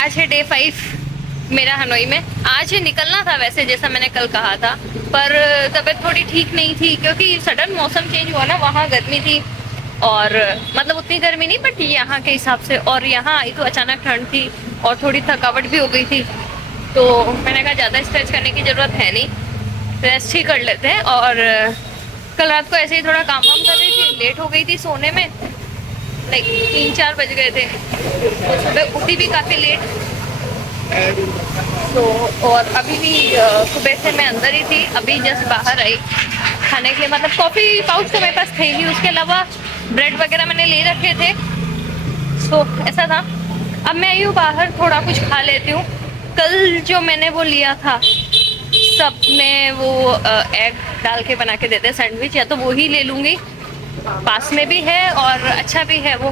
आज है डे 5 मेरा हनोई में। आज निकलना था वैसे, जैसा मैंने कल कहा था, पर तबीयत थोड़ी ठीक नहीं थी क्योंकि सडन मौसम चेंज हुआ ना। वहाँ गर्मी थी और मतलब उतनी गर्मी नहीं, बट यहाँ के हिसाब से। और यहाँ आई तो अचानक ठंड थी और थोड़ी थकावट भी हो गई थी, तो मैंने कहा ज़्यादा स्ट्रेच करने की ज़रूरत है नहीं, रेस्ट ही कर लेते हैं। और कल रात को ऐसे ही थोड़ा काम वाम कर रही थी, लेट हो गई थी सोने में, लाइक 3-4 बज गए थे। तो सुबह उठी भी काफ़ी लेट। तो और अभी भी सुबह से मैं अंदर ही थी, अभी जस्ट बाहर आई खाने के लिए। मतलब कॉफ़ी पाउच तो मेरे पास थे ही, उसके अलावा ब्रेड वगैरह मैंने ले रखे थे, तो ऐसा था। अब मैं आई हूँ बाहर, थोड़ा कुछ खा लेती हूँ। कल जो मैंने वो लिया था, सब में वो एग डाल के बना के देते हैं सैंडविच, या तो वो ही ले लूँगी। पास में भी है और अच्छा भी है, वो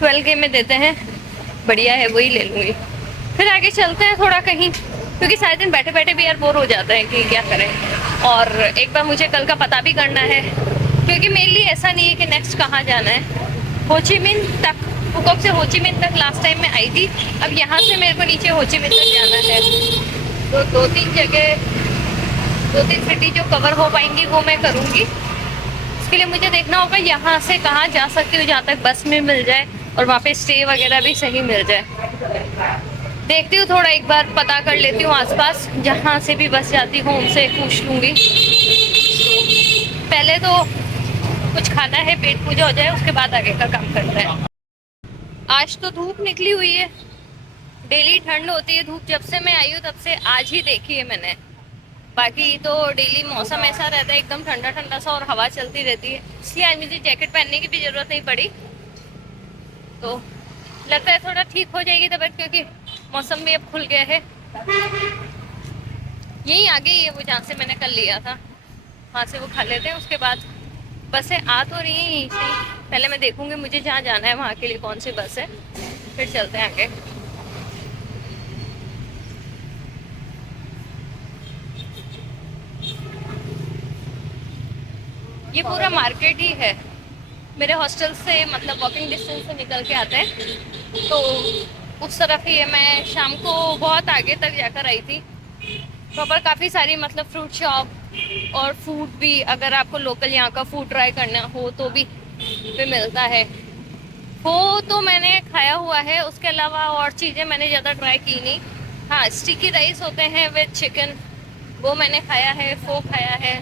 12K में देते हैं, बढ़िया है, वही ले लूँगी। फिर आगे चलते हैं थोड़ा कहीं, क्योंकि सारे दिन बैठे बैठे भी यार बोर हो जाते हैं कि क्या करें। और एक बार मुझे कल का पता भी करना है, क्योंकि मेरे लिए ऐसा नहीं है कि नेक्स्ट कहाँ जाना है। होचिमिन तक, हुकॉक से होचिमिन तक लास्ट टाइम मैं आई थी, अब यहाँ से मेरे को नीचे होचिमिन तक जाना है। तो 2-3 जगह, 2-3 सिटी जो कवर हो पाएंगी वो मैं करूँगी। उसके लिए मुझे देखना होगा यहाँ से कहाँ जा सकती हूँ जहाँ तक बस में मिल जाए और वहाँ पे स्टे वगैरह भी सही मिल जाए। देखती हूँ, थोड़ा एक बार पता कर लेती हूँ आसपास, जहाँ से भी बस जाती हूँ उनसे पूछ लूँगी। पहले तो कुछ खाना है, पेट पूजा हो जाए, उसके बाद आगे का काम करते हैं। आज तो धूप निकली हुई है, डेली ठंड होती है धूप, जब से मैं आई हूँ तब से आज ही देखी है मैंने। बाकी तो डेली मौसम ऐसा रहता है एकदम ठंडा ठंडा सा और हवा चलती रहती है, इसलिए आज मुझे जैकेट पहनने की भी जरूरत नहीं पड़ी। तो लगता है थोड़ा ठीक हो जाएगी तबीयत, क्योंकि मौसम भी अब खुल गया है। यहीं आगे ही है वो जहाँ से मैंने कल लिया था, वहाँ से वो खा लेते हैं, उसके बाद बसें आ तो रही हैं यहीं से। पहले मैं देखूंगी मुझे जहाँ जाना है वहाँ के लिए कौन सी बस है, फिर चलते हैं आगे। ये पूरा मार्केट ही है, मेरे हॉस्टल से मतलब वॉकिंग डिस्टेंस से निकल के आते हैं, तो उस तरफ ही है। मैं शाम को बहुत आगे तक जाकर आई थी, प्रॉपर काफ़ी सारी मतलब फ्रूट शॉप और फूड भी, अगर आपको लोकल यहाँ का फूड ट्राई करना हो तो भी मिलता है। वो तो मैंने खाया हुआ है, उसके अलावा और चीज़ें मैंने ज़्यादा ट्राई की नहीं। हाँ, स्टिकी राइस होते हैं विद चिकन, वो मैंने खाया है, फो खाया है।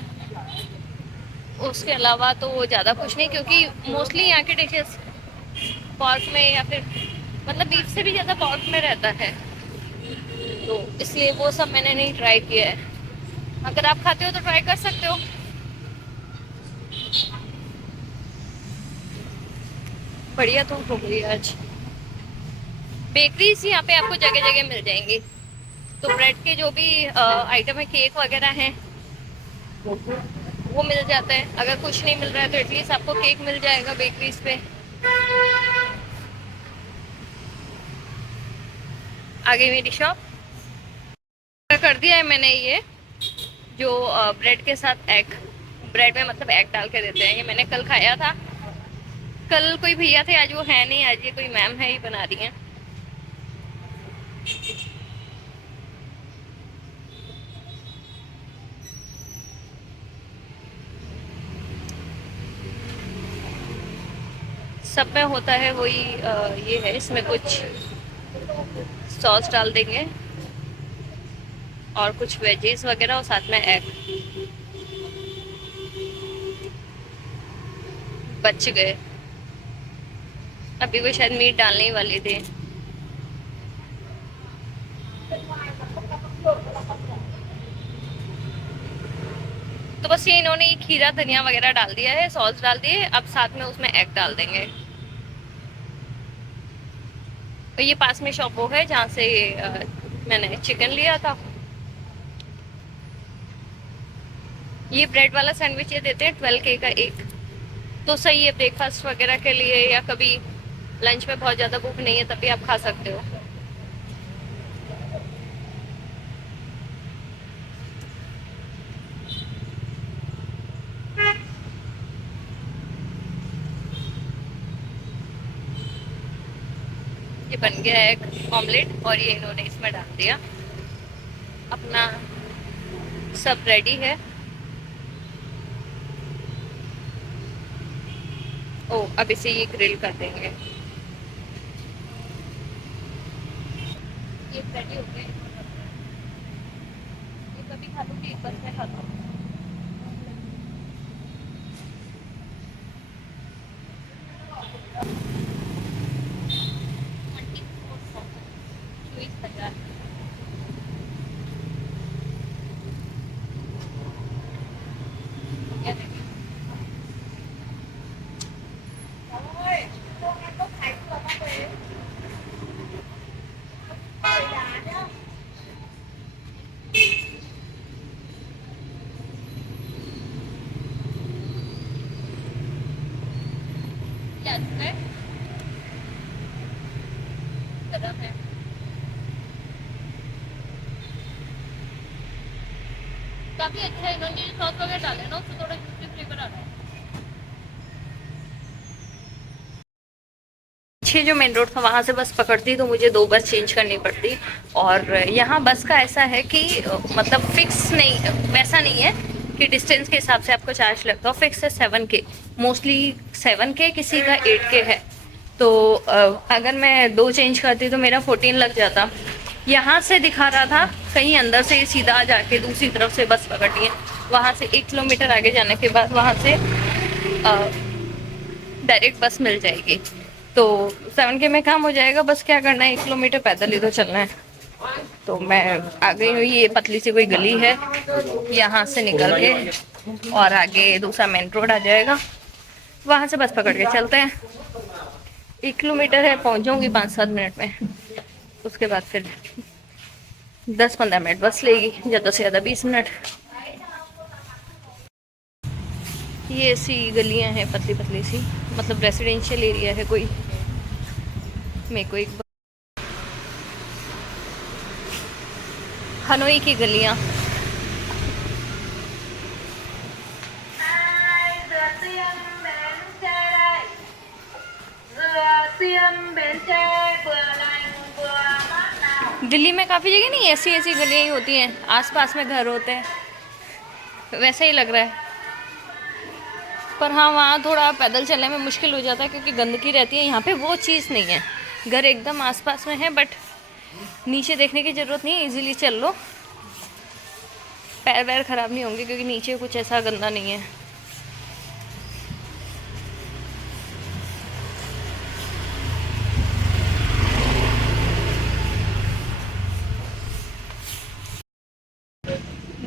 उसके अलावा तो ज़्यादा कुछ नहीं, क्योंकि मोस्टली यहाँ के डिशेस पॉर्क में या फिर मतलब बीफ से भी ज़्यादा पॉर्क में रहता है, तो इसलिए वो सब मैंने नहीं ट्राई किया है। अगर आप खाते हो तो ट्राई कर सकते हो। बढ़िया तो हो गई आज। बेकरीज यहाँ पे आपको जगह जगह मिल जाएंगी, तो ब्रेड के जो भी आइटम है, केक वगैरह हैं, वो मिल जाता है। अगर कुछ नहीं मिल रहा है तो एटलीस्ट आपको केक मिल जाएगा बेकरीज पे। आगे मेरी शॉप कर दिया है मैंने, ये जो ब्रेड के साथ एग, ब्रेड में मतलब एग डाल के देते हैं, ये मैंने कल खाया था। कल कोई भैया थे, आज वो है नहीं, आज ये कोई मैम है ही बना रही हैं। सब में होता है वही, ये है, इसमें कुछ सॉस डाल देंगे और कुछ वेजीज वगैरह और साथ में एग। बच गए, अभी वो शायद मीट डालने ही वाली थी। तो बस ये इन्होंने खीरा धनिया वगैरह डाल दिया है, सॉस डाल दिए, अब साथ में उसमें एग डाल देंगे। तो ये पास में शॉप वो है जहाँ से मैंने चिकन लिया था। ये ब्रेड वाला सैंडविच ये देते हैं 12K का एक, तो सही है ब्रेकफास्ट वगैरह के लिए, या कभी लंच में बहुत ज़्यादा भूख नहीं है तभी आप खा सकते हो। ये बन गया है। ऑमलेट, और ये इन्होंने इसमें डाल दिया। अपना सब रेडी है। ओ, अब इसे ये ग्रिल कर देंगे। ये रेडी हो गए। ये कभी खा लूँगी, एक बार मैं खा लूँ। काफी अच्छा है, इन्होंने जो सॉस वगैरह डाले ना उससे थोड़ा जूसी फ्लेवर आ रहा है। पीछे जो मेन रोड था वहाँ से बस पकड़ती तो मुझे 2 बस चेंज करनी पड़ती। और यहाँ बस का ऐसा है कि मतलब फिक्स नहीं, वैसा नहीं है कि डिस्टेंस के हिसाब से आपको चार्ज लगता हो। फिक्स है 7K, मोस्टली 7K, किसी का 8K है। तो अगर मैं 2 चेंज करती तो मेरा 14 लग जाता। यहाँ से दिखा रहा था कहीं अंदर से सीधा जाके दूसरी तरफ से बस पकड़नी है। वहाँ से 1 किलोमीटर आगे जाने के बाद वहाँ से डायरेक्ट बस मिल जाएगी। तो 7K में काम हो जाएगा। बस क्या करना है, 1 किलोमीटर पैदल ही तो चलना है। तो मैं आ गई हूँ, ये पतली सी कोई गली है, यहाँ से निकल के और आगे दूसरा मेन रोड आ जाएगा, वहाँ से बस पकड़ के चलते हैं। 1 किलोमीटर है, पहुँच जाऊँगी 5-7 मिनट में। उसके बाद फिर 10-15 मिनट बस लेगी, ज़्यादा से ज़्यादा 20 मिनट। ये ऐसी गलियां हैं पतली पतली सी, मतलब रेसिडेंशियल एरिया है कोई। मेरे को एक हनोई की गलियां। दिल्ली में काफ़ी जगह नहीं ऐसी ऐसी गलियां ही होती हैं, आसपास में घर होते हैं, वैसा ही लग रहा है। पर हाँ, वहाँ थोड़ा पैदल चलने में मुश्किल हो जाता है क्योंकि गंदगी रहती है। यहाँ पे वो चीज़ नहीं है, घर एकदम आसपास में है, बट नीचे देखने की ज़रूरत नहीं है, इजीली चल लो, पैर वैर ख़राब नहीं होंगे क्योंकि नीचे कुछ ऐसा गंदा नहीं है।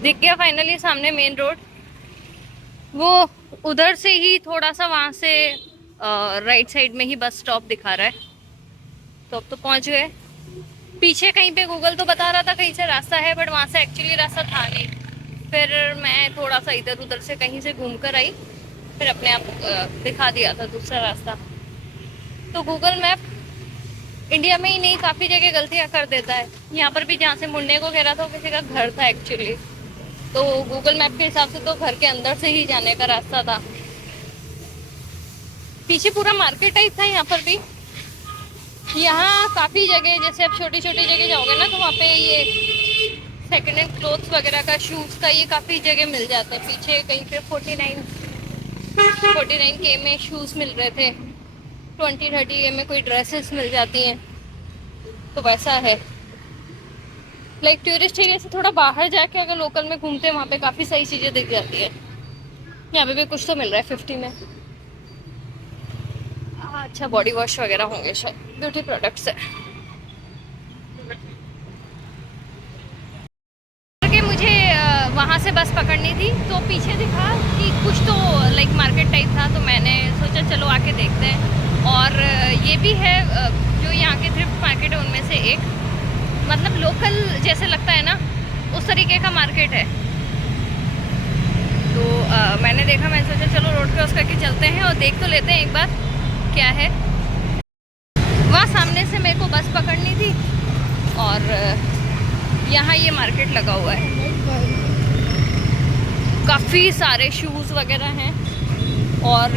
दिख गया फाइनली सामने मेन रोड। वो उधर से ही थोड़ा सा वहाँ से राइट साइड में ही बस स्टॉप दिखा रहा है। तो अब तो पहुँच गए। पीछे कहीं पे गूगल तो बता रहा था कहीं से रास्ता है, बट वहाँ से एक्चुअली रास्ता था नहीं। फिर मैं थोड़ा सा इधर उधर से कहीं से घूम कर आई, फिर अपने आप दिखा दिया था दूसरा रास्ता। तो गूगल मैप इंडिया में ही नहीं, काफ़ी जगह गलतियाँ कर देता है। यहाँ पर भी जहाँ से मुड़ने को कह रहा था वो किसी का घर था एक्चुअली, तो गूगल मैप के हिसाब से तो घर के अंदर से ही जाने का रास्ता था। पीछे पूरा मार्केट टाइप था। यहाँ पर भी, यहाँ काफ़ी जगह, जैसे आप छोटी छोटी जगह जाओगे ना तो वहाँ पे ये सेकेंड हैंड क्लोथ्स वगैरह का, शूज़ का, ये काफ़ी जगह मिल जाते हैं। पीछे कहीं पे 49K में शूज़ मिल रहे थे, 20-30K में कोई ड्रेसेस मिल जाती हैं। तो वैसा है, लाइक टूरिस्ट एरिया से थोड़ा बाहर जाके अगर लोकल में घूमते हैं वहाँ पे काफ़ी सही चीज़ें दिख जाती है। यहाँ पे भी कुछ तो मिल रहा है 50 में। अच्छा, बॉडी वॉश वगैरह होंगे शायद, ब्यूटी प्रोडक्ट्स है। कि मुझे वहाँ से बस पकड़नी थी तो पीछे दिखा कि कुछ तो लाइक मार्केट टाइप था, तो मैंने सोचा चलो आके देखते हैं। और ये भी है जो यहाँ के थ्रिफ्ट मार्केट है उनमें से एक, मतलब लोकल जैसे लगता है ना उस तरीके का मार्केट है। तो मैंने देखा, मैंने सोचा चलो रोड क्रॉस करके चलते हैं और देख तो लेते हैं एक बार क्या है। वहाँ सामने से मेरे को बस पकड़नी थी और यहाँ ये मार्केट लगा हुआ है, काफ़ी सारे शूज़ वगैरह हैं। और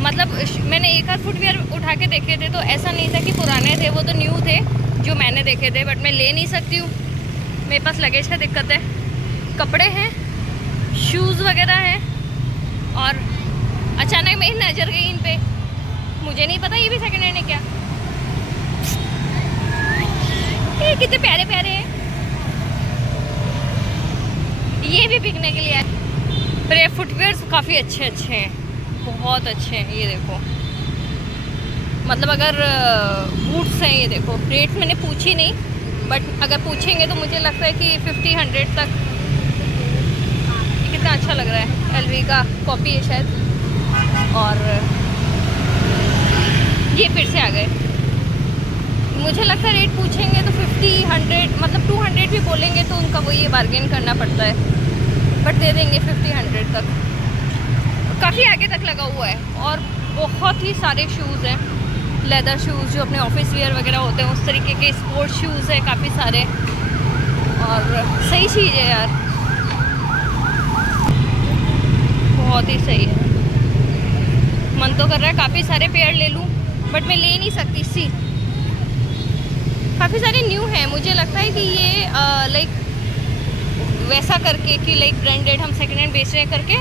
मतलब मैंने एक आध फुटवियर उठा के देखे थे तो ऐसा नहीं था कि पुराने थे, वो तो न्यू थे। जो मैंने देखे थे, बट मैं ले नहीं सकती हूँ, मेरे पास लगेज का दिक्कत है। कपड़े हैं, शूज़ वगैरह हैं, और अचानक मेरी नज़र गई इन पे। मुझे नहीं पता ये भी सेकंड हैंड है क्या। ये कितने प्यारे प्यारे हैं, ये भी बिकने के लिए है। पर ये फुटवेयर्स काफ़ी अच्छे अच्छे हैं, बहुत अच्छे हैं। ये देखो, मतलब अगर बूट्स हैं, ये देखो, रेट मैंने पूछी नहीं, बट अगर पूछेंगे तो मुझे लगता है कि 50-100 तक। ये कितना अच्छा लग रहा है, LV का कॉपी है शायद। और ये फिर से आ गए। मुझे लगता है रेट पूछेंगे तो 50-100, मतलब 200 भी बोलेंगे तो उनका वो ये बार्गेन करना पड़ता है, बट दे देंगे 50-100 तक। काफ़ी आगे तक लगा हुआ है, और बहुत ही सारे शूज़ हैं, लेदर शूज़ जो अपने ऑफिस वेयर वगैरह होते हैं, उस तरीके के स्पोर्ट्स शूज़ हैं काफ़ी सारे, और सही चीज़ है यार, बहुत ही सही है। मन तो कर रहा है काफ़ी सारे पेयर ले लूँ, बट मैं ले नहीं सकती। सी काफ़ी सारे न्यू हैं, मुझे लगता है कि ये लाइक वैसा करके कि लाइक ब्रांडेड हम सेकेंड हैंड बेच रहे हैं करके,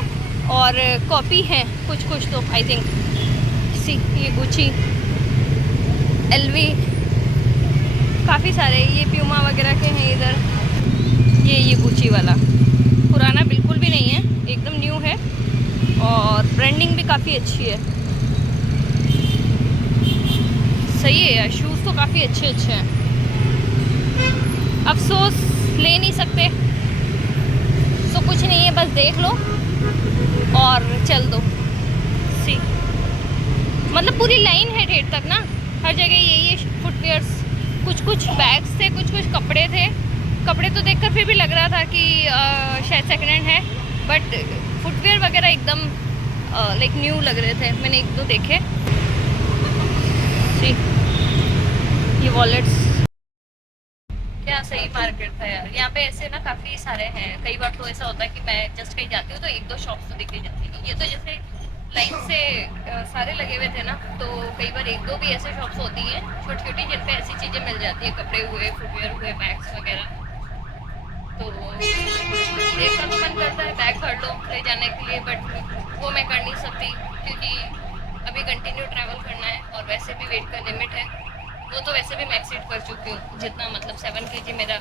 और कॉपी हैं कुछ कुछ तो आई थिंक। सी ये गुची, LV, काफ़ी सारे, ये प्यूमा वगैरह के हैं इधर। ये गुची वाला पुराना बिल्कुल भी नहीं है, एकदम न्यू है, और ब्रांडिंग भी काफ़ी अच्छी है। सही है यार, शूज़ तो काफ़ी अच्छे अच्छे हैं। अफसोस ले नहीं सकते, तो कुछ नहीं है, बस देख लो और चल दो। सी मतलब पूरी लाइन है ठेठ तक ना, हर जगह यही है फुटवेयर्स। कुछ कुछ बैग्स थे, कुछ कुछ कपड़े थे। कपड़े तो देखकर फिर भी लग रहा था कि शायद सेकेंड हैंड है, बट फुटवेयर वगैरह एकदम लाइक न्यू लग रहे थे। मैंने 1-2 देखे। सी ये वॉलेट्स, क्या सही मार्केट था यार। यहाँ पे ऐसे ना काफ़ी सारे हैं। कई बार तो ऐसा होता है कि मैं जस्ट कहीं जाती हूँ तो 1-2 शॉप्स तो दिख जाती है। ये तो जैसे लाइन से सारे लगे हुए थे ना, तो कई बार 1-2 भी ऐसे शॉप्स होती हैं छोटी छोटी, जिन पे ऐसी चीज़ें मिल जाती है, कपड़े हुए, फुटवेयर हुए, बैग्स वगैरह। तो देखना तो मन करता है बैग खरीद लो ले जाने के लिए, बट वो मैं कर नहीं सकती क्योंकि अभी कंटिन्यू ट्रैवल करना है, और वैसे भी वेट का लिमिट है। वो तो वैसे भी मैं एक्सीड कर चुकी हूँ, जितना मतलब 7 kg मेरा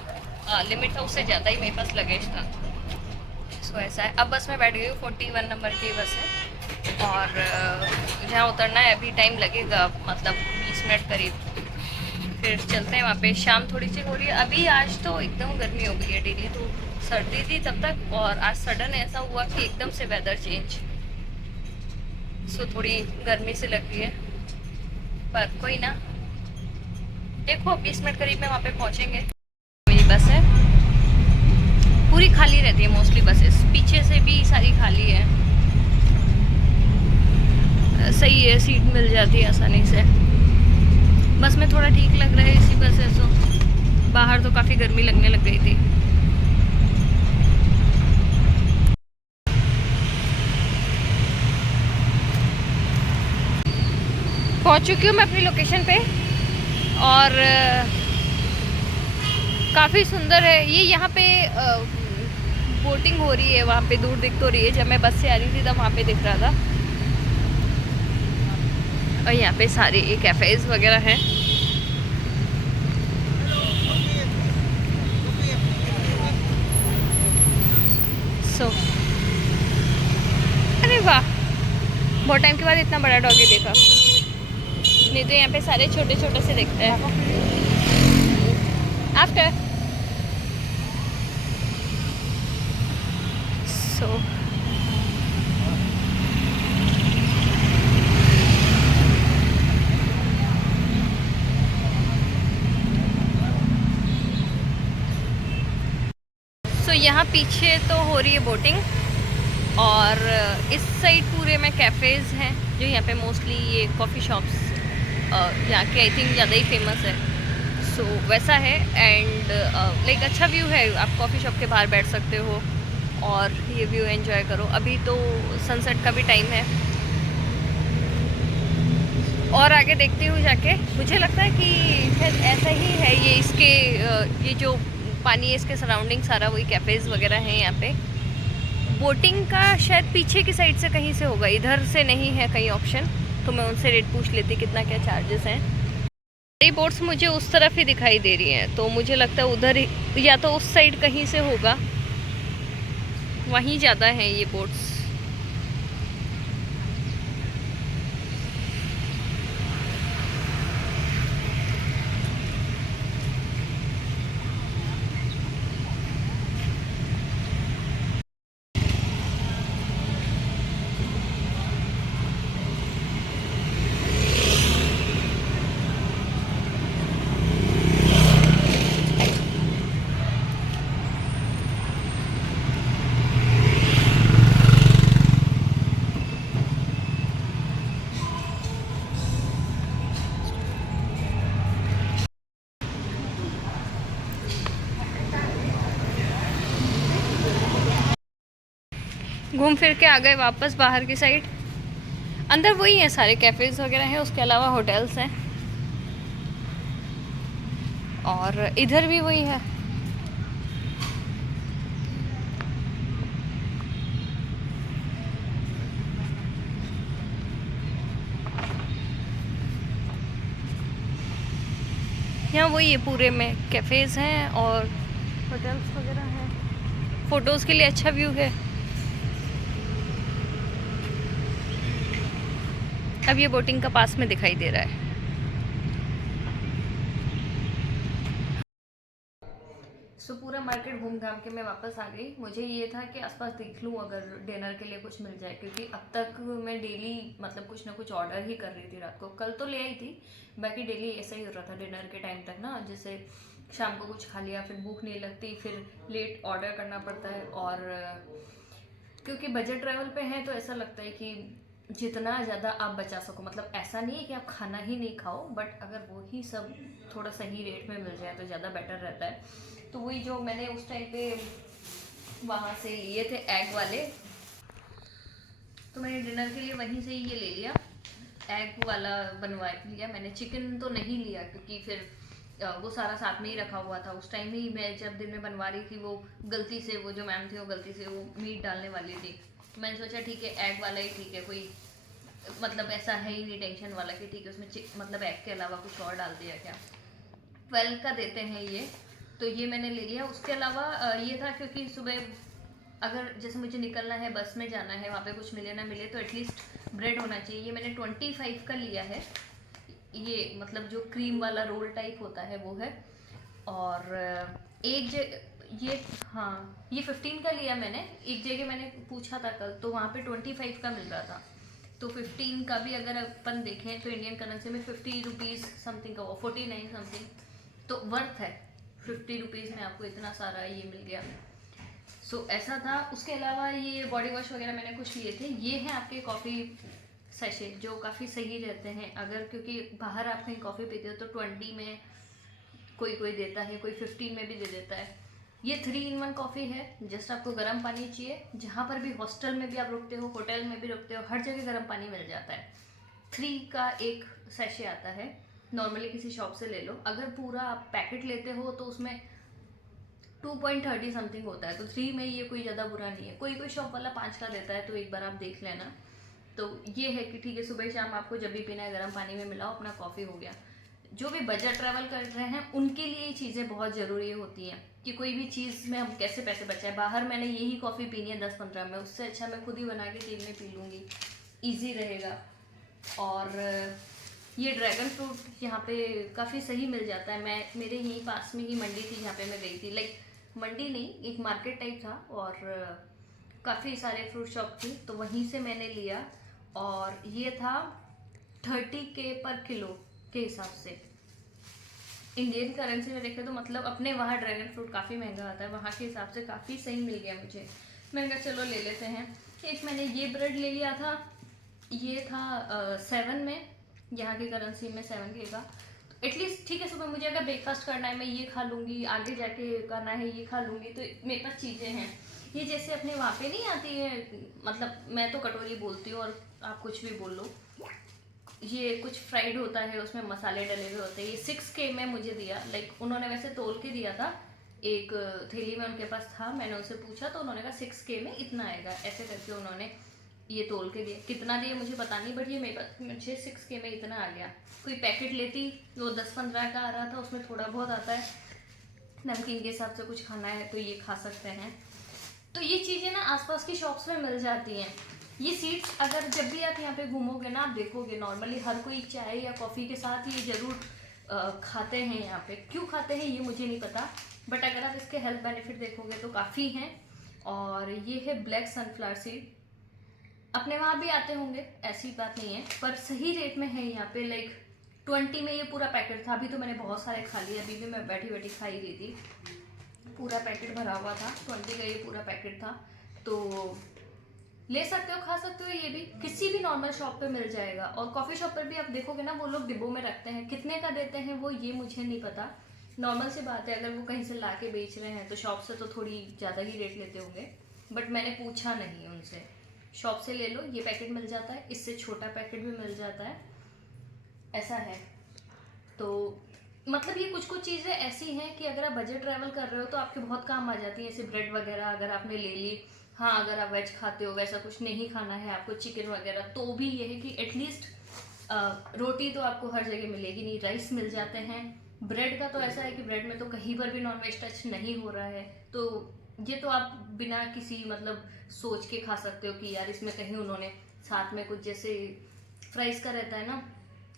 लिमिट था, उससे ज़्यादा ही मेरे पास लगेज था। सो ऐसा है। अब बस में बैठ गई हूँ, 41 नंबर की बस है, और जहाँ उतरना है अभी टाइम लगेगा, मतलब 20 मिनट करीब। फिर चलते हैं वहाँ पे। शाम थोड़ी सी हो रही है अभी। आज तो एकदम गर्मी हो गई है, डेली तो सर्दी थी तब तक, और आज सडन ऐसा हुआ कि एकदम से वेदर चेंज, सो थोड़ी गर्मी से लग रही है, पर कोई ना, देखो 20 मिनट करीब में वहाँ पे पहुँचेंगे। मेरी बस है, पूरी खाली रहती है मोस्टली बसेस, पीछे से भी सारी खाली है। सही है, सीट मिल जाती है आसानी से। बस में थोड़ा ठीक लग रहा है इसी बस है, तो बाहर तो काफ़ी गर्मी लगने लग गई थी। पहुँच चुकी हूँ मैं अपनी लोकेशन पे, और काफ़ी सुंदर है ये। यहाँ पे बोटिंग हो रही है, वहाँ पे दूर दिख तो रही है। जब मैं बस से आ रही थी तब वहाँ पे दिख रहा था। और यहाँ पे सारे कैफ़ेज़ वगैरह हैं। अरे वाह, बहुत टाइम के बाद इतना बड़ा डॉगी देखा, नहीं तो यहाँ पे सारे छोटे छोटे से दिखते हैं। आफ्टर सो यहाँ पीछे तो हो रही है बोटिंग, और इस साइड पूरे में कैफ़ेज़ हैं जो यहाँ पे मोस्टली ये कॉफ़ी शॉप्स यहाँ के आई थिंक ज़्यादा ही फेमस है। सो वैसा है, एंड लाइक अच्छा व्यू है। आप कॉफ़ी शॉप के बाहर बैठ सकते हो और ये व्यू एंजॉय करो। अभी तो सनसेट का भी टाइम है, और आगे देखती हूँ जाके, मुझे लगता है कि शायद ऐसा ही है ये इसके ये जो पानी है इसके सराउंडिंग सारा वही कैफ़ेज़ वगैरह हैं यहाँ पे। बोटिंग का शायद पीछे की साइड से कहीं से होगा, इधर से नहीं है कहीं ऑप्शन, तो मैं उनसे रेट पूछ लेती कितना क्या चार्जेस हैं। बड़ी बोट्स मुझे उस तरफ ही दिखाई दे रही हैं, तो मुझे लगता है उधर ही या तो उस साइड कहीं से होगा, वहीं ज़्यादा हैं ये बोट्स। घूम फिर के आ गए वापस बाहर की साइड। अंदर वही है, सारे कैफ़ेज़ वगैरह हैं, उसके अलावा होटल्स हैं और इधर भी वही है। यहाँ वही है, पूरे में कैफ़ेज़ हैं और होटल्स वगैरह हैं। फ़ोटोज़ के लिए अच्छा व्यू है। अब ये बोटिंग का पास में दिखाई दे रहा है। पूरा मार्केट घूम घाम के मैं वापस आ गई। मुझे ये था कि आसपास देख लूँ अगर डिनर के लिए कुछ मिल जाए, क्योंकि अब तक मैं डेली मतलब कुछ ना कुछ ऑर्डर ही कर रही थी। रात को कल तो ले आई थी, बाकी डेली ऐसा ही हो रहा था डिनर के टाइम तक ना, जैसे शाम को कुछ खा लिया, फिर भूख नहीं लगती, फिर लेट ऑर्डर करना पड़ता है। और क्योंकि बजट ट्रैवल पे है तो ऐसा लगता है कि जितना ज़्यादा आप बचा सको, मतलब ऐसा नहीं है कि आप खाना ही नहीं खाओ, बट अगर वो ही सब थोड़ा सही रेट में मिल जाए तो ज़्यादा बेटर रहता है। तो वही जो मैंने उस टाइम पे वहाँ से लिए थे एग वाले, तो मैंने डिनर के लिए वहीं से ही ये ले लिया, एग वाला बनवा लिया मैंने। चिकन तो नहीं लिया क्योंकि फिर वो सारा साथ में ही रखा हुआ था। उस टाइम ही मैं जब दिन में बनवा रही थी, वो गलती से वो जो मैम थी वो गलती से वो मीट डालने वाली थी, तो मैंने सोचा ठीक है एग वाला ही ठीक है, कोई मतलब ऐसा है ही नहीं टेंशन वाला कि ठीक है उसमें मतलब एग के अलावा कुछ और डाल दिया क्या। 12 का देते हैं ये, तो ये मैंने ले लिया। उसके अलावा ये था क्योंकि सुबह अगर जैसे मुझे निकलना है, बस में जाना है, वहाँ पे कुछ मिले ना मिले तो एटलीस्ट ब्रेड होना चाहिए। ये मैंने 25 का लिया है, ये मतलब जो क्रीम वाला रोल टाइप होता है वो है। और ये हाँ ये 15 का लिया मैंने। एक जगह मैंने पूछा था कल, तो वहाँ पे 25 का मिल रहा था, तो 15 का भी अगर अपन देखें तो इंडियन करेंसी में 50 रुपीज़ समथिंग का, वो 49 समथिंग, तो वर्थ है। 50 रुपीज़ में आपको इतना सारा ये मिल गया। ऐसा था। उसके अलावा ये बॉडी वॉश वगैरह मैंने कुछ लिए थे। ये हैं आपके कॉफ़ी सैशे जो काफ़ी सही रहते हैं, अगर क्योंकि बाहर आप कहीं कॉफ़ी पीते हो तो 20 में कोई कोई देता है, कोई 15 में भी दे देता है। ये 3 in 1 कॉफ़ी है। जस्ट आपको गर्म पानी चाहिए, जहाँ पर भी हॉस्टल में भी आप रुकते हो, होटल में भी रुकते हो, हर जगह गर्म पानी मिल जाता है। 3 का एक सैशे आता है, नॉर्मली किसी शॉप से ले लो। अगर पूरा आप पैकेट लेते हो तो उसमें 2.30 समथिंग होता है, तो 3 में ये कोई ज़्यादा बुरा नहीं है। कोई कोई शॉप वाला 5 का देता है, तो एक बार आप देख लेना। तो ये है कि ठीक है सुबह शाम आपको जब भी पीना है गर्म पानी में मिलाओ, अपना कॉफ़ी हो गया। जो भी बजट ट्रैवल कर रहे हैं उनके लिए ये चीज़ें बहुत ज़रूरी होती हैं कि कोई भी चीज़ में हम कैसे पैसे बचाएं। बाहर मैंने यही कॉफ़ी पीनी है 10-15 में, उससे अच्छा मैं खुद ही बना के तेल में पी लूँगी, ईजी रहेगा। और ये ड्रैगन फ्रूट यहाँ पे काफ़ी सही मिल जाता है। मैं मेरे यहीं पास में ही मंडी थी जहाँ पे मैं गई थी, लाइक मंडी नहीं, एक मार्केट टाइप था, और काफ़ी सारे फ्रूट शॉप थी, तो वहीं से मैंने लिया। और ये था 30 के पर किलो के हिसाब से। इंडियन करेंसी में देखें तो मतलब अपने वहाँ ड्रैगन फ्रूट काफ़ी महंगा आता है, वहाँ के हिसाब से काफ़ी सही मिल गया मुझे। मैंने कहा चलो ले लेते हैं। एक मैंने ये ब्रेड ले लिया था, ये था 7 में, यहाँ की करेंसी में 7 के का। एटलीस्ट ठीक है, सुबह मुझे अगर ब्रेकफास्ट करना है मैं ये खा लूँगी, आगे जाके करना है ये खा लूँगी, तो मेरे पास चीज़ें हैं। ये जैसे अपने वहाँ पे नहीं आती है, मतलब मैं तो कटोरी बोलती हूँ और आप कुछ भी बोल लो, ये कुछ फ्राइड होता है, उसमें मसाले डले हुए होते हैं। ये 6K में मुझे दिया, लाइक उन्होंने वैसे तोल के दिया था, एक थैली में उनके पास था, मैंने उनसे पूछा तो उन्होंने कहा 6K में इतना आएगा, ऐसे करके उन्होंने ये तोल के दिया। कितना दिए मुझे पता नहीं, बट ये मेरे पास मुझे 6K में इतना आ गया। कोई पैकेट लेती वो 10-15 का आ रहा था, उसमें थोड़ा बहुत आता है, नमकीन के हिसाब से कुछ खाना है तो ये खा सकते हैं। तो ये चीज़ें ना आसपास की शॉप्स में मिल जाती हैं। ये सीड्स अगर जब भी आप यहाँ पे घूमोगे ना, आप देखोगे नॉर्मली हर कोई चाय या कॉफ़ी के साथ ये ज़रूर खाते हैं। यहाँ पे क्यों खाते हैं ये मुझे नहीं पता, बट अगर आप इसके हेल्थ बेनिफिट देखोगे तो काफ़ी हैं। और ये है ब्लैक सनफ्लावर सीड, अपने वहाँ भी आते होंगे, ऐसी बात नहीं है, पर सही रेट में है यहाँ पे। लाइक 20 में ये पूरा पैकेट था। अभी तो मैंने बहुत सारे खा लिए, अभी भी मैं बैठी बैठी खा ही रही थी। पूरा पैकेट भरा हुआ था, 20 का ये पूरा पैकेट था। तो ले सकते हो, खा सकते हो, ये भी किसी भी नॉर्मल शॉप पे मिल जाएगा। और कॉफ़ी शॉप पर भी आप देखोगे ना, वो लोग डिब्बों में रखते हैं, कितने का देते हैं वो ये मुझे नहीं पता। नॉर्मल सी बात है, अगर वो कहीं से ला के बेच रहे हैं तो शॉप से तो थोड़ी ज़्यादा ही रेट लेते होंगे, बट मैंने पूछा नहीं उनसे। शॉप से ले लो, ये पैकेट मिल जाता है, इससे छोटा पैकेट भी मिल जाता है, ऐसा है। तो मतलब ये कुछ कुछ चीज़ें ऐसी हैं कि अगर आप बजट ट्रैवल कर रहे हो तो आपके बहुत काम आ जाती है। जैसे ब्रेड वगैरह अगर आपने ले ली, हाँ अगर आप वेज खाते हो, वैसा कुछ नहीं खाना है आपको चिकन वगैरह, तो भी ये है कि एटलीस्ट रोटी तो आपको हर जगह मिलेगी नहीं, राइस मिल जाते हैं। ब्रेड का तो ऐसा है कि ब्रेड में तो कहीं पर भी नॉनवेज टच नहीं हो रहा है, तो ये तो आप बिना किसी मतलब सोच के खा सकते हो कि यार इसमें कहीं उन्होंने साथ में कुछ, जैसे फ्राइज़ का रहता है ना,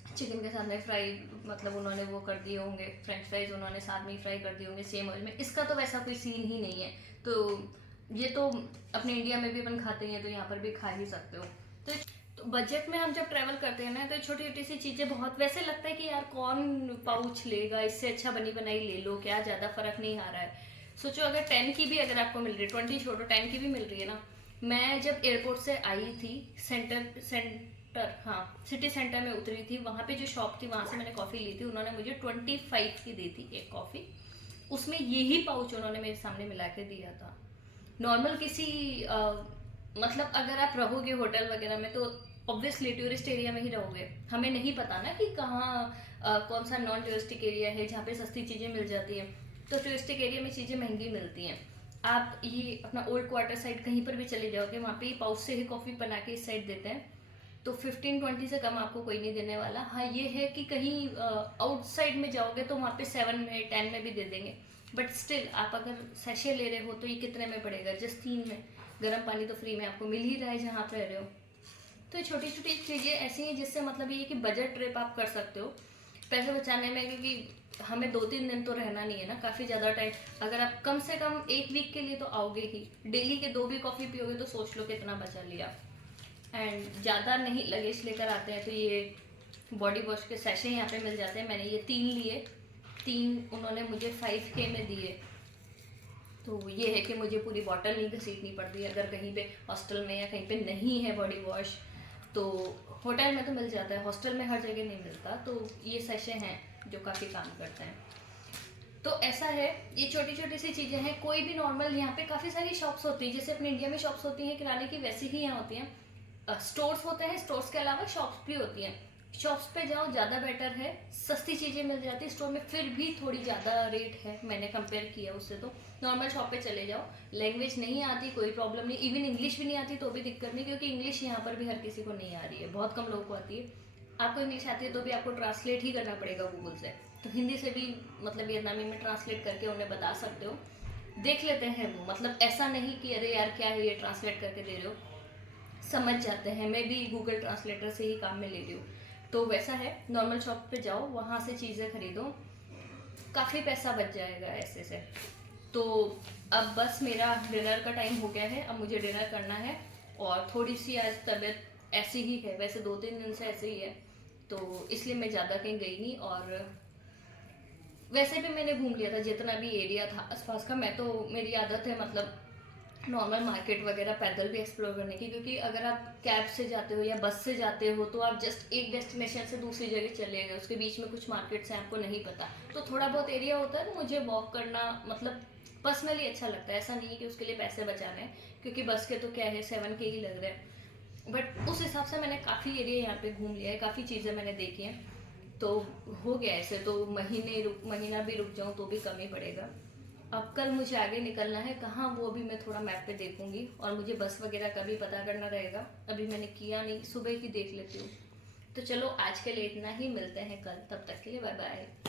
चिकन के साथ में फ्राई, मतलब उन्होंने वो कर दिए होंगे, फ्रेंच फ्राइज उन्होंने साथ में ही फ्राई कर दिए होंगे सेम ऑयल में। इसका तो वैसा कोई सीन ही नहीं है। तो ये तो अपने इंडिया में भी अपन खाते हैं, तो यहाँ पर भी खा ही सकते हो। तो बजट में हम जब ट्रैवल करते हैं ना, तो छोटी छोटी सी चीज़ें बहुत, वैसे लगता है कि यार कौन पाउच लेगा, इससे अच्छा बनी बनाई ले लो, क्या ज़्यादा फर्क नहीं आ रहा है। सोचो अगर 10 की भी अगर आपको मिल रही है, 20 छोड़ो 10 की भी मिल रही है ना। मैं जब एयरपोर्ट से आई थी, सेंटर, हाँ सिटी सेंटर में उतरी थी, वहाँ पे जो शॉप थी वहाँ से मैंने कॉफ़ी ली थी, उन्होंने मुझे 25 की दी थी एक कॉफ़ी। उसमें यही पाउच उन्होंने मेरे सामने मिला के दिया था। नॉर्मल किसी मतलब अगर आप रहोगे होटल वगैरह में तो ऑब्वियसली टूरिस्ट एरिया में ही रहोगे, हमें नहीं पता ना कि कहाँ कौन सा नॉन टूरिस्टिक एरिया है जहाँ पे सस्ती चीज़ें मिल जाती हैं। तो टूरिस्टिक एरिया में चीज़ें महंगी मिलती हैं। आप ये अपना ओल्ड क्वार्टर साइड कहीं पर भी चले जाओगे, वहाँ पे पाउच से ही कॉफ़ी बना के इस साइड देते हैं, तो 15-20 से कम आपको कोई नहीं देने वाला। हाँ ये है कि कहीं आउटसाइड में जाओगे तो वहाँ पे 7 में 10 में भी दे देंगे, बट स्टिल आप अगर सैशे ले रहे हो तो ये कितने में पड़ेगा, जस्ट 3 में। गर्म पानी तो फ्री में आपको मिल ही रहा है जहाँ आप रह रहे हो। तो ये छोटी छोटी चीज़ें ऐसी हैं जिससे मतलब ये कि बजट ट्रिप आप कर सकते हो पैसे बचाने में, क्योंकि हमें 2-3 दिन तो रहना नहीं है ना, काफ़ी ज़्यादा टाइम। अगर आप कम से कम 1 वीक के लिए तो आओगे ही, डेली के 2 भी कॉफ़ी पियोगे तो सोच लो कितना बचा लिया। एंड ज़्यादा नहीं लगेज लेकर आते हैं तो ये बॉडी वॉश के सैशे यहाँ पे मिल जाते हैं। मैंने ये 3 लिए, 3 उन्होंने मुझे 5K में दिए। तो ये है कि मुझे पूरी बॉटल नहीं घसीटनी पड़ती है। अगर कहीं पे हॉस्टल में या कहीं पे नहीं है बॉडी वॉश तो होटल में तो मिल जाता है, हॉस्टल में हर जगह नहीं मिलता। तो ये सैशे हैं जो काफ़ी काम करते हैं। तो ऐसा है, ये छोटी छोटी सी चीज़ें हैं। कोई भी नॉर्मल यहाँ पे काफ़ी सारी शॉप्स होती हैं, जैसे अपने इंडिया में शॉप्स होती हैं किराने की, वैसे ही यहाँ होती हैं। स्टोर्स होते हैं, स्टोर्स के अलावा शॉप्स भी होती हैं। शॉप्स पे जाओ ज़्यादा बेटर है, सस्ती चीज़ें मिल जाती है। स्टोर में फिर भी थोड़ी ज़्यादा रेट है, मैंने कंपेयर किया उससे। तो नॉर्मल शॉप पे चले जाओ, लैंग्वेज नहीं आती कोई प्रॉब्लम नहीं, इवन इंग्लिश भी नहीं आती तो भी दिक्कत नहीं, क्योंकि इंग्लिश यहाँ पर भी हर किसी को नहीं आ रही है, बहुत कम लोगों को आती है। आपको इंग्लिश आती है तो भी आपको ट्रांसलेट ही करना पड़ेगा गूगल से, तो हिंदी से भी मतलब वियतनामी में ट्रांसलेट करके उन्हें बता सकते हो, देख लेते हैं वो। मतलब ऐसा नहीं कि अरे यार क्या है ये ट्रांसलेट करके दे रहे हो, समझ जाते हैं। मैं भी गूगल ट्रांसलेटर से ही काम में ले रही हूँ। तो वैसा है, नॉर्मल शॉप पे जाओ, वहाँ से चीज़ें खरीदो, काफ़ी पैसा बच जाएगा ऐसे से। तो अब बस मेरा डिनर का टाइम हो गया है, अब मुझे डिनर करना है। और थोड़ी सी आज तबीयत ऐसी ही है, वैसे 2-3 दिन से ऐसे ही है, तो इसलिए मैं ज़्यादा कहीं गई नहीं। और वैसे भी मैंने घूम लिया था जितना भी एरिया था आसपास का। मैं तो, मेरी आदत है मतलब नॉर्मल मार्केट वगैरह पैदल भी एक्सप्लोर करने की, क्योंकि अगर आप कैब से जाते हो या बस से जाते हो तो आप जस्ट एक डेस्टिनेशन से दूसरी जगह चले गए, उसके बीच में कुछ मार्केट्स हैं आपको नहीं पता, तो थोड़ा बहुत एरिया होता है तो मुझे वॉक करना मतलब पर्सनली अच्छा लगता है। ऐसा नहीं है कि उसके लिए पैसे बचाने हैं, क्योंकि बस के तो क्या है 7K ही लग रहे हैं, बट उस हिसाब से मैंने काफ़ी एरिया यहाँ पे घूम लिया है, काफ़ी चीज़ें मैंने देखी हैं, तो हो गया ऐसे तो महीना भी रुक जाऊँ तो भी कम ही पड़ेगा। अब कल मुझे आगे निकलना है, कहाँ वो अभी मैं थोड़ा मैप पे देखूंगी, और मुझे बस वगैरह का भी पता करना रहेगा, अभी मैंने किया नहीं, सुबह की देख लेती हूँ। तो चलो आज के लिए इतना ही, मिलते हैं कल, तब तक के लिए बाय बाय।